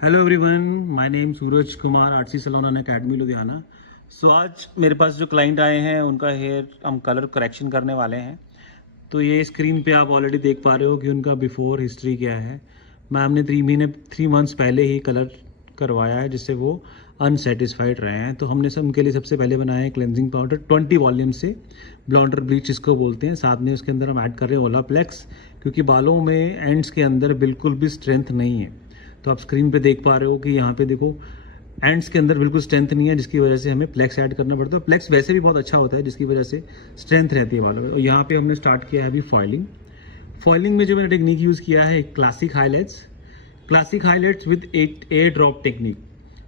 Hello everyone, my name Suraj Kumar, RC salon and academy Ludhiana. So आज मेरे पास जो क्लाइंट आए हैं उनका हेयर हम कलर करेक्शन करने वाले हैं। तो ये स्क्रीन पे आप ऑलरेडी देख पा रहे हो कि उनका बिफोर हिस्ट्री क्या है। मैम ने 3 मंथ्स पहले ही कलर करवाया है जिससे वो अनसेटिस्फाइड रहे हैं। तो हमने सब उनके लिए सबसे पहले बनाया है क्लेंजिंग पाउडर 20 वॉल्यूम से, ब्लॉन्डर ब्लीच इसको बोलते हैं। साथ में उसके अंदर हम ऐड कर रहे हैं ओलाप्लेक्स, क्योंकि बालों में एंड्स के अंदर बिल्कुल भी स्ट्रेंथ नहीं है। तो आप स्क्रीन पे देख पा रहे हो कि यहाँ पे देखो एंड्स के अंदर बिल्कुल स्ट्रेंथ नहीं है, जिसकी वजह से हमें प्लेक्स ऐड करना पड़ता है। प्लेक्स वैसे भी बहुत अच्छा होता है जिसकी वजह से स्ट्रेंथ रहती है बालों में। और यहाँ पे हमने स्टार्ट किया है अभी फॉइलिंग में जो मैंने टेक्निक यूज़ किया है classic highlights with air drop technique,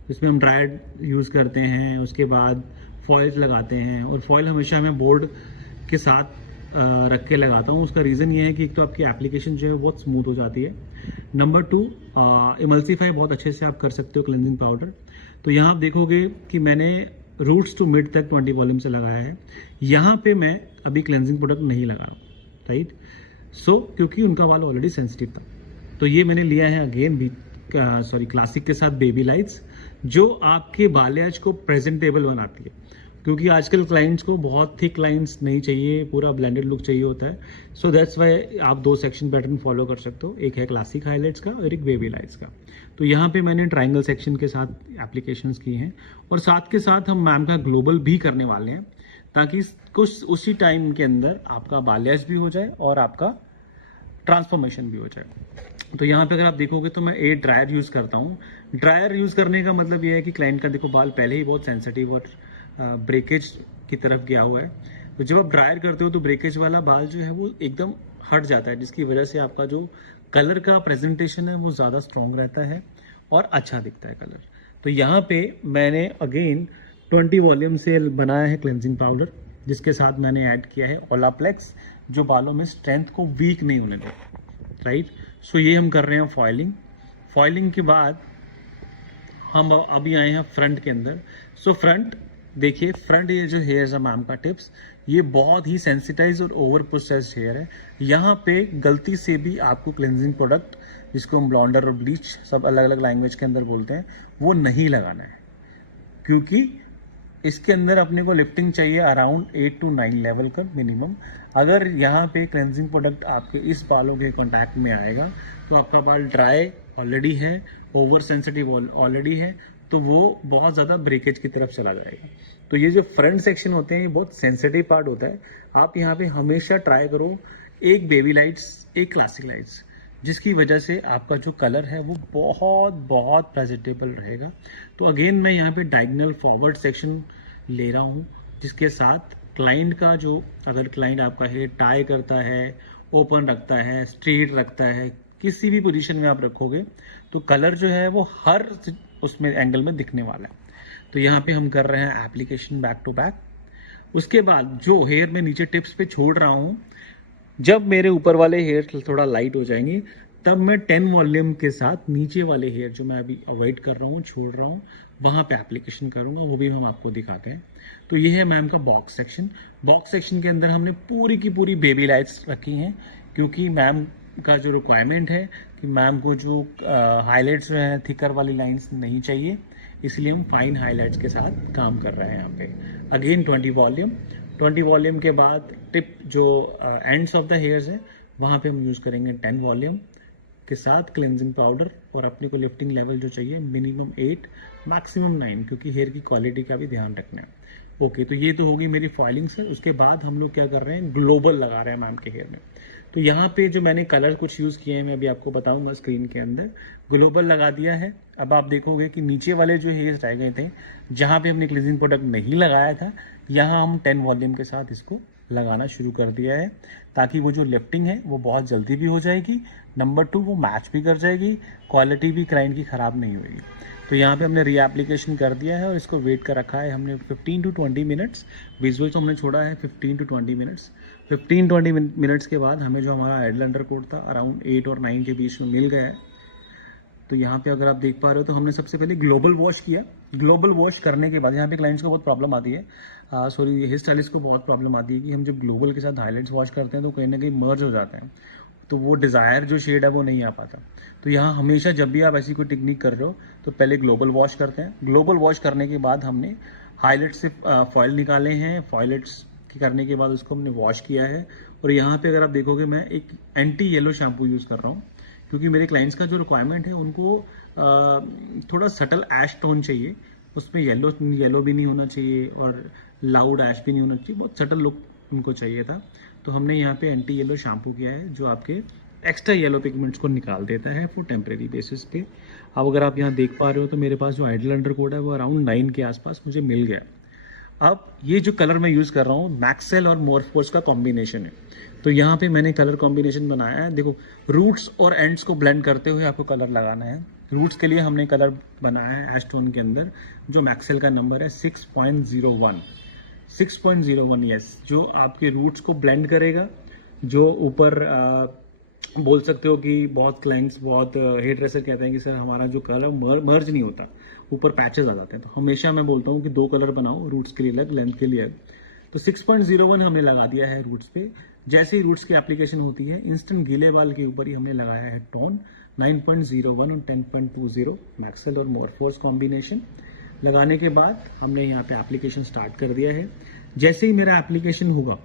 जिसमें हम ड्रायर यूज़ करते हैं, उसके बाद फॉइल्स लगाते हैं। और फॉइल हमेशा मैं बोर्ड के साथ रख के लगाता हूँ। उसका रीज़न ये है कि एक तो आपकी एप्लीकेशन जो है बहुत स्मूथ हो जाती है, नंबर 2 इमल्सीफाई बहुत अच्छे से आप कर सकते हो क्लेंजिंग पाउडर। तो यहाँ आप देखोगे कि मैंने रूट्स टू मिड तक 20 वॉल्यूम से लगाया है। यहाँ पे मैं अभी क्लेंजिंग प्रोडक्ट नहीं लगा रहा हूँ, राइट। क्योंकि उनका बाल ऑलरेडी सेंसिटिव था। तो ये मैंने लिया है अगेन भी क्लासिक के साथ बेबी लाइट्स, जो आपके बालियाज को प्रेजेंटेबल बनाती है। क्योंकि आजकल क्लाइंट्स को बहुत थिक लाइंस नहीं चाहिए, पूरा ब्लेंडेड लुक चाहिए होता है। सो दैट्स वाई आप 2 सेक्शन पैटर्न फॉलो कर सकते हो, एक है क्लासिक हाईलाइट्स का और एक बेबी लाइट्स का। तो यहाँ पे मैंने ट्रायंगल सेक्शन के साथ एप्लीकेशंस की हैं, और साथ के साथ हम मैम का ग्लोबल भी करने वाले हैं, ताकि कुछ उसी टाइम के अंदर आपका बालियाज भी हो जाए और आपका ट्रांसफॉर्मेशन भी हो जाए। तो यहाँ पे अगर आप देखोगे तो मैं एयर ड्रायर यूज़ करता हूँ। ड्रायर यूज़ करने का मतलब ये है कि क्लाइंट का देखो बाल पहले ही बहुत सेंसिटिव और ब्रेकेज की तरफ गया हुआ है। तो जब आप ड्रायर करते हो तो ब्रेकेज वाला बाल जो है वो एकदम हट जाता है, जिसकी वजह से आपका जो कलर का प्रेजेंटेशन है वो ज़्यादा स्ट्रॉन्ग रहता है और अच्छा दिखता है कलर। तो यहाँ पे मैंने अगेन 20 वॉल्यूम से बनाया है क्लेंजिंग पाउडर, जिसके साथ मैंने ऐड किया है ओलाप्लेक्स, जो बालों में स्ट्रेंथ को वीक नहीं होने देता, राइट। सो ये हम कर रहे हैं फॉइलिंग के बाद हम अभी आए हैं फ्रंट के अंदर। सो फ्रंट देखिए, फ्रंट ये जो हेयर्स है मैम का टिप्स, ये बहुत ही सेंसिटाइज और ओवर प्रोसेस्ड हेयर है। यहाँ पे गलती से भी आपको क्लेंजिंग प्रोडक्ट, जिसको हम ब्लॉन्डर और ब्लीच सब अलग अलग लैंग्वेज के अंदर बोलते हैं, वो नहीं लगाना है। क्योंकि इसके अंदर अपने को लिफ्टिंग चाहिए अराउंड 8 to 9 लेवल का मिनिमम। अगर यहाँ पे क्लेंजिंग प्रोडक्ट आपके इस बालों के कांटेक्ट में आएगा तो आपका बाल ड्राई ऑलरेडी है, ओवर सेंसिटिव ऑलरेडी है, तो वो बहुत ज़्यादा ब्रेकेज की तरफ चला जाएगा। तो ये जो फ्रंट सेक्शन होते हैं ये बहुत सेंसिटिव पार्ट होता है। आप यहाँ पे हमेशा ट्राई करो एक बेबी लाइट्स, एक क्लासिक लाइट्स, जिसकी वजह से आपका जो कलर है वो बहुत बहुत प्रेजेंटेबल रहेगा। तो अगेन मैं यहाँ पे डायगोनल फॉरवर्ड सेक्शन ले रहा हूँ, जिसके साथ क्लाइंट का जो, अगर क्लाइंट आपका हेयर टाई करता है, ओपन रखता है, स्ट्रेट रखता है, किसी भी पोजीशन में आप रखोगे तो कलर जो है वो हर उसमें एंगल में दिखने वाला है। तो यहाँ पे हम कर रहे हैं एप्लीकेशन बैक टू बैक। उसके बाद जो हेयर में नीचे टिप्स पे छोड़ रहा हूँ, जब मेरे ऊपर वाले हेयर थोड़ा लाइट हो जाएंगे तब मैं 10 वॉल्यूम के साथ नीचे वाले हेयर जो मैं अभी अवॉइड कर रहा हूँ, छोड़ रहा हूँ, वहाँ पे एप्लीकेशन करूँगा, वो भी हम आपको दिखाते हैं। तो ये है मैम का बॉक्स सेक्शन के अंदर हमने पूरी की पूरी बेबी लाइट्स रखी हैं, क्योंकि मैम का जो रिक्वायरमेंट है कि मैम को जो हाईलाइट्स जो हैं थिकर वाली लाइन्स नहीं चाहिए, इसलिए हम फाइन हाईलाइट्स के साथ काम कर रहे हैं यहाँ पे। अगेन 20 वॉल्यूम के बाद टिप जो एंड्स ऑफ द हेयर्स है वहाँ पे हम यूज़ करेंगे 10 वॉल्यूम के साथ क्लेंजिंग पाउडर। और अपने को लिफ्टिंग लेवल जो चाहिए मिनिमम 8 मैक्सिमम 9, क्योंकि हेयर की क्वालिटी का भी ध्यान रखना है। ओके, तो ये तो होगी मेरी फॉइलिंग से। उसके बाद हम लोग क्या कर रहे हैं, ग्लोबल लगा रहे हैं मैम के हेयर में। तो यहाँ पे जो मैंने कलर कुछ यूज़ किए हैं मैं अभी आपको बताऊंगा स्क्रीन के अंदर। ग्लोबल लगा दिया है। अब आप देखोगे कि नीचे वाले जो हेयर्स रह गए थे, जहाँ पे हमने क्लीजिंग प्रोडक्ट नहीं लगाया था, यहाँ हम 10 वॉल्यूम के साथ इसको लगाना शुरू कर दिया है, ताकि वो जो लिफ्टिंग है वो बहुत जल्दी भी हो जाएगी, नंबर 2 वो मैच भी कर जाएगी, क्वालिटी भी क्लाइंट की ख़राब नहीं होगी। तो यहाँ पे हमने रीएप्लीकेशन कर दिया है और इसको वेट कर रखा है हमने 15 to 20 मिनट्स। विजुअल तो हमने छोड़ा है 15 to 20 मिनट्स। 15-20 मिनट्स के बाद हमें जो हमारा आइडल अंडर कोट था अराउंड 8 और 9 के बीच में मिल गया है। तो यहाँ पे अगर आप देख पा रहे हो तो हमने सबसे पहले ग्लोबल वॉश किया। ग्लोबल वॉश करने के बाद यहाँ पे क्लाइंट्स को बहुत प्रॉब्लम आती है, हेयर स्टाइलिस्ट को बहुत प्रॉब्लम आती है कि हम जब ग्लोबल के साथ हाईलाइट्स वॉश करते हैं तो कहीं ना कहीं मर्ज हो जाते हैं तो वो डिज़ायर जो शेड है वो नहीं आ पाता। तो यहाँ हमेशा जब भी आप ऐसी कोई टेक्निक कर रहे हो तो पहले ग्लोबल वॉश करते हैं। ग्लोबल वॉश करने के बाद हमने हाईलाइट से फॉइल निकाले हैं, फॉइलेट्स करने के बाद उसको हमने वॉश किया है। और यहाँ पे अगर आप देखोगे मैं एक एंटी येलो शैम्पू यूज़ कर रहा हूँ, क्योंकि मेरे क्लाइंट्स का जो रिक्वायरमेंट है उनको थोड़ा सटल ऐश टोन चाहिए, उसमें येलो भी नहीं होना चाहिए और लाउड ऐश भी नहीं होना चाहिए, बहुत सटल लुक उनको चाहिए था। तो हमने यहाँ पे एंटी येलो शैम्पू किया है जो आपके एक्स्ट्रा येलो पिगमेंट्स को निकाल देता है फॉर टेम्प्रेरी बेसिस पे। अब अगर आप यहाँ देख पा रहे हो तो मेरे पास जो आइडल अंडर कोट है वो अराउंड 9 के आसपास मुझे मिल गया। अब ये जो कलर मैं यूज़ कर रहा हूँ मैक्सेल और मोरफोर्स का कॉम्बिनेशन है। तो यहाँ पे मैंने कलर कॉम्बिनेशन बनाया है। देखो, रूट्स और एंड्स को ब्लेंड करते हुए आपको कलर लगाना है। रूट्स के लिए हमने कलर बनाया है एश टोन के अंदर, जो मैक्सेल का नंबर है 6.01। 6.01 यस, जो आपके रूट्स को ब्लेंड करेगा। जो ऊपर बोल सकते हो कि बहुत क्लाइंट्स, बहुत हेयर ड्रेसर कहते हैं कि सर हमारा जो कलर मर्ज नहीं होता, ऊपर पैचेस आ जाते हैं। तो हमेशा मैं बोलता हूँ कि 2 कलर बनाओ, रूट्स के लिए अलग, लेंथ के लिए अलग। तो 6.01 हमने लगा दिया है रूट्स पे। जैसे ही रूट्स की एप्लीकेशन होती है, इंस्टेंट गीले बाल के ऊपर ही हमने लगाया है टोन 9.01 और 10.20 मैक्सेल और मोरफोर्स कॉम्बिनेशन। लगाने के बाद हमने यहाँ पे एप्लीकेशन स्टार्ट कर दिया है। जैसे ही मेरा एप्लीकेशन होगा,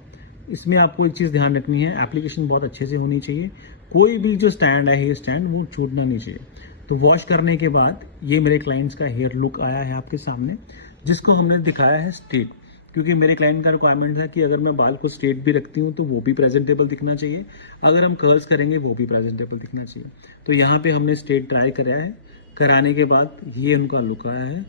इसमें आपको एक चीज़ ध्यान रखनी है, एप्लीकेशन बहुत अच्छे से होनी चाहिए। कोई भी जो स्टैंड है, हेयर स्टैंड, वो छूटना नहीं चाहिए। तो वॉश करने के बाद ये मेरे क्लाइंट्स का हेयर लुक आया है आपके सामने, जिसको हमने दिखाया है स्ट्रेट, क्योंकि मेरे क्लाइंट का रिक्वायरमेंट है कि अगर मैं बाल को स्ट्रेट भी रखती हूँ तो वो भी प्रेजेंटेबल दिखना चाहिए, अगर हम कर्ल्स करेंगे वो भी प्रेजेंटेबल दिखना चाहिए। तो यहाँ पे हमने स्ट्रेट ट्राई कराया है। कराने के बाद ये उनका लुक आया है।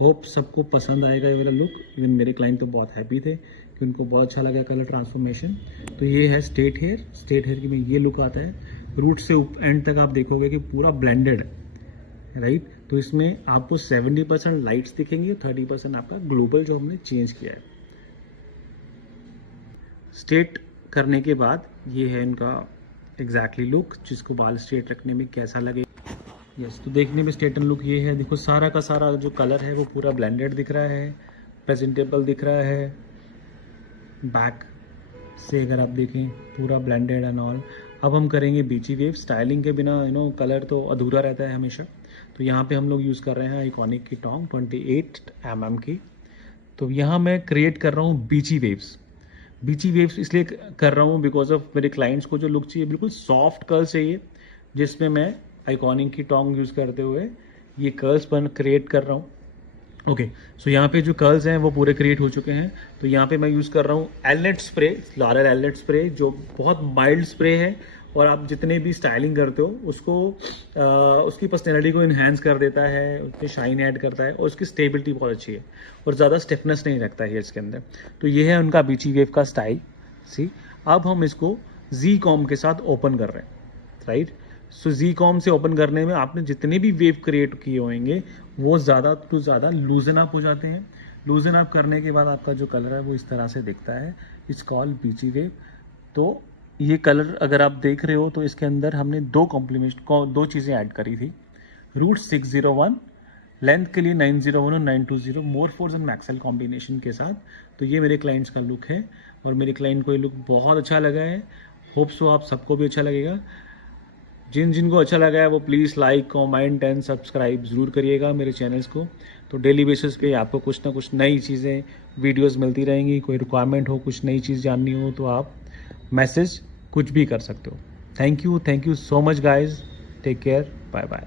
होप सबको पसंद आएगा ये वाला लुक। इवन मेरे क्लाइंट तो बहुत हैप्पी थे कि उनको बहुत अच्छा लगा कलर ट्रांसफॉर्मेशन। तो ये है स्ट्रेट हेयर। स्ट्रेट हेयर की में ये लुक आता है। रूट से एंड तक आप देखोगे कि पूरा ब्लेंडेड है, राइट। तो इसमें आपको 70% लाइट्स दिखेंगी, 30% आपका ग्लोबल जो हमने चेंज किया है। स्ट्रेट करने के बाद ये है इनका एग्जैक्टली लुक, जिसको बाल स्ट्रेट रखने में कैसा लगे। यस, तो देखने में स्ट्रेटन लुक ये है। देखो, सारा का सारा जो कलर है वो पूरा ब्लेंडेड दिख रहा है, प्रेजेंटेबल दिख रहा है। बैक से अगर आप देखें पूरा ब्लेंडेड एंड ऑल। अब हम करेंगे बीची वेव। स्टाइलिंग के बिना कलर तो अधूरा रहता है हमेशा। तो यहाँ पे हम लोग यूज़ कर रहे हैं आइकॉनिक की टोंग 28 mm की। तो यहाँ मैं क्रिएट कर रहा हूँ बीची वेव्स। बीची वेव्स इसलिए कर रहा हूँ बिकॉज ऑफ मेरे क्लाइंट्स को जो लुक चाहिए, बिल्कुल सॉफ्ट कर्ल चाहिए, जिसमें मैं आइकॉनिक की टोंग यूज़ करते हुए ये कर्ल्स पर क्रिएट कर रहा हूँ। ओके, सो यहाँ पे जो कर्ल्स हैं वो पूरे क्रिएट हो चुके हैं। तो यहाँ पे मैं यूज़ कर रहा हूँ एलनेट स्प्रे, लॉरेल एलनेट स्प्रे, जो बहुत माइल्ड स्प्रे है और आप जितने भी स्टाइलिंग करते हो उसको उसकी पर्सनैलिटी को इन्हेंस कर देता है, उसमें शाइन ऐड करता है और उसकी स्टेबिलिटी बहुत अच्छी है और ज़्यादा स्टिफनेस नहीं रखता है इसके अंदर। तो ये है उनका बीची वेव का स्टाइल। सी, अब हम इसको जी कॉम के साथ ओपन कर रहे हैं, राइट। सो जी कॉम से ओपन करने में आपने जितने भी वेव क्रिएट किए होंगे वो ज़्यादा तो ज़्यादा लूजन अप हो जाते हैं। लूजन अप करने के बाद आपका जो कलर है वो इस तरह से दिखता है। इट्स कॉल्ड बीची वेव। तो ये कलर अगर आप देख रहे हो तो इसके अंदर हमने दो चीज़ें ऐड करी थी। रूट 601, लेंथ के लिए 901 और 920, मोरफोर्स एंड मैक्सेल कॉम्बिनेशन के साथ। तो ये मेरे क्लाइंट्स का लुक है और मेरे क्लाइंट को ये लुक बहुत अच्छा लगा है। होप सो आप सबको भी अच्छा लगेगा। जिनको अच्छा लगा है वो please like, comment and subscribe ज़रूर करिएगा मेरे चैनल्स को। तो डेली बेसिस पे आपको कुछ ना कुछ नई चीज़ें, वीडियोस मिलती रहेंगी। कोई रिक्वायरमेंट हो, कुछ नई चीज़ जाननी हो तो आप मैसेज कुछ भी कर सकते हो। Thank you so much guys, take care, bye bye.